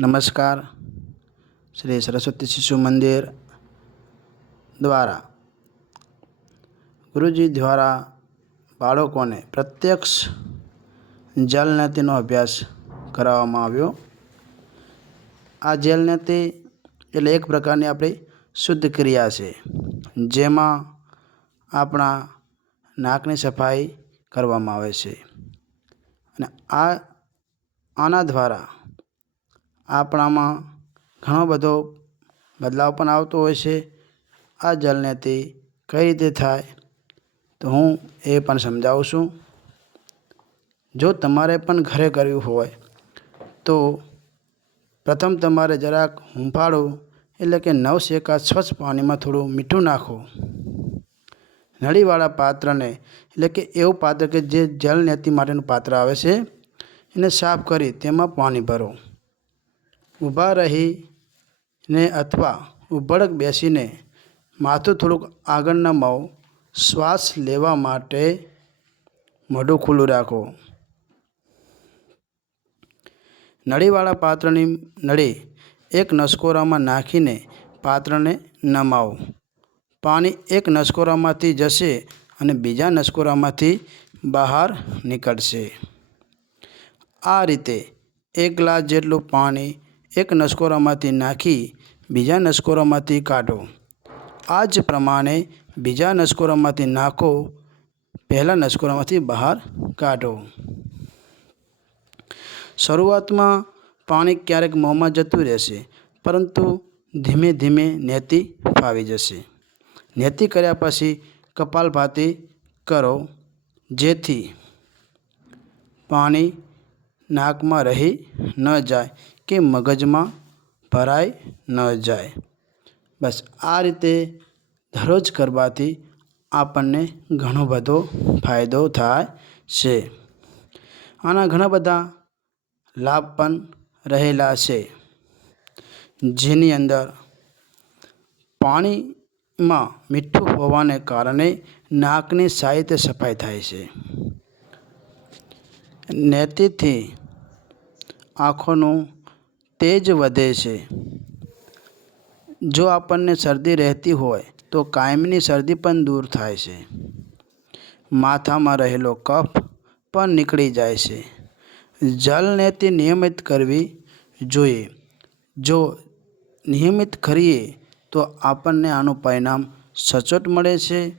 નમસ્કાર. શ્રી સરસ્વતી શિશુ મંદિર દ્વારા ગુરુજી દ્વારા બાળકોને પ્રત્યક્ષ જલનેતિનો અભ્યાસ કરાવવામાં આવ્યો. આ જલનીતિ એટલે એક પ્રકારની આપણી શુદ્ધ ક્રિયા છે, જેમાં આપણા નાકની સફાઈ કરવામાં આવે છે. અને આ આના દ્વારા આપણામાં ઘણો બધો બદલાવ પણ આવતો હોય છે. આ જલનેતિ કઈ રીતે થાય તો હું એ પણ સમજાવું છું. જો તમારે પણ ઘરે કર્યું હોય તો પ્રથમ તમારે જરાક હુંફાળું એટલે કે નવ શેકા સ્વચ્છ પાણીમાં થોડું મીઠું નાખો. નળીવાળા પાત્રને એટલે કે એવું પાત્ર કે જે જલ નીતિ માટેનું પાત્ર આવે છે એને સાફ કરી તેમાં પાણી ભરો. ઊભા રહીને અથવા ઉભડક બેસીને માથું થોડુંક આગળ નમાવો શ્વાસ લેવા માટે મોઢું ખુલ્લું રાખો. નળીવાળા પાત્રની નળી એક નસકોરામાં નાખીને પાત્રને નમાવો. પાણી એક નસકોરામાંથી જશે અને બીજા નસકોરામાંથી બહાર નીકળશે. આ રીતે એક ગ્લાસ જેટલું પાણી એક નસકોરામાંથી નાખી બીજા નસકોરામાંથી કાઢો. આ જ પ્રમાણે બીજા નસકોરામાંથી નાખો, પહેલાં નસકોરામાંથી બહાર કાઢો. શરૂઆતમાં પાણી ક્યારેક મોંમાં જતું રહેશે, પરંતુ ધીમે ધીમે નેતી ફાવી જશે. નેતી કર્યા પછી કપાલભાતી કરો, જેથી પાણી નાકમાં રહી ન જાય. કે મગજમાં ભરાઈ ન જાય. બસ આ રીતે દરરોજ કરવાથી આપણને ઘણો બધો ફાયદો થાય છે. આના ઘણા બધા લાભ પણ રહેલા છે. જેની અંદર પાણીમાં મીઠું હોવાને કારણે નાકની સાહિત્ય સફાઈ થાય છે. નેતિથી આંખોનું તેજ વધે છે. જો આપણને શરદી રહેતી હોય, તો કાયમની શરદી પણ દૂર થાય છે. માથામાં રહેલો કફ પણ નીકળી જાય છે. જલને તે નિયમિત કરવી જોઈએ. જો નિયમિત કરીએ, તો આપણને આનું પરિણામ સચોટ મળે છે.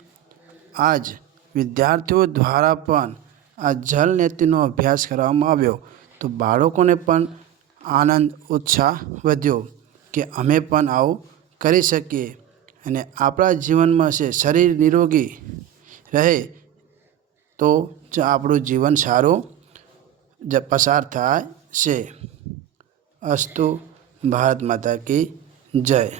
આજ વિદ્યાર્થીઓ દ્વારા પણ આ જલ નીતિનો અભ્યાસ કરવામાં આવ્યો, તો બાળકોને પણ આનંદ, ઉત્સાહ વધ્યો કે અમે પણ આવું કરી શકીએ અને આપણા જીવનમાં છે શરીર નિરોગી રહે તો જ આપણું જીવન સારું જ પસાર થાય છે. અસ્તુ, ભારત માતા કી જય.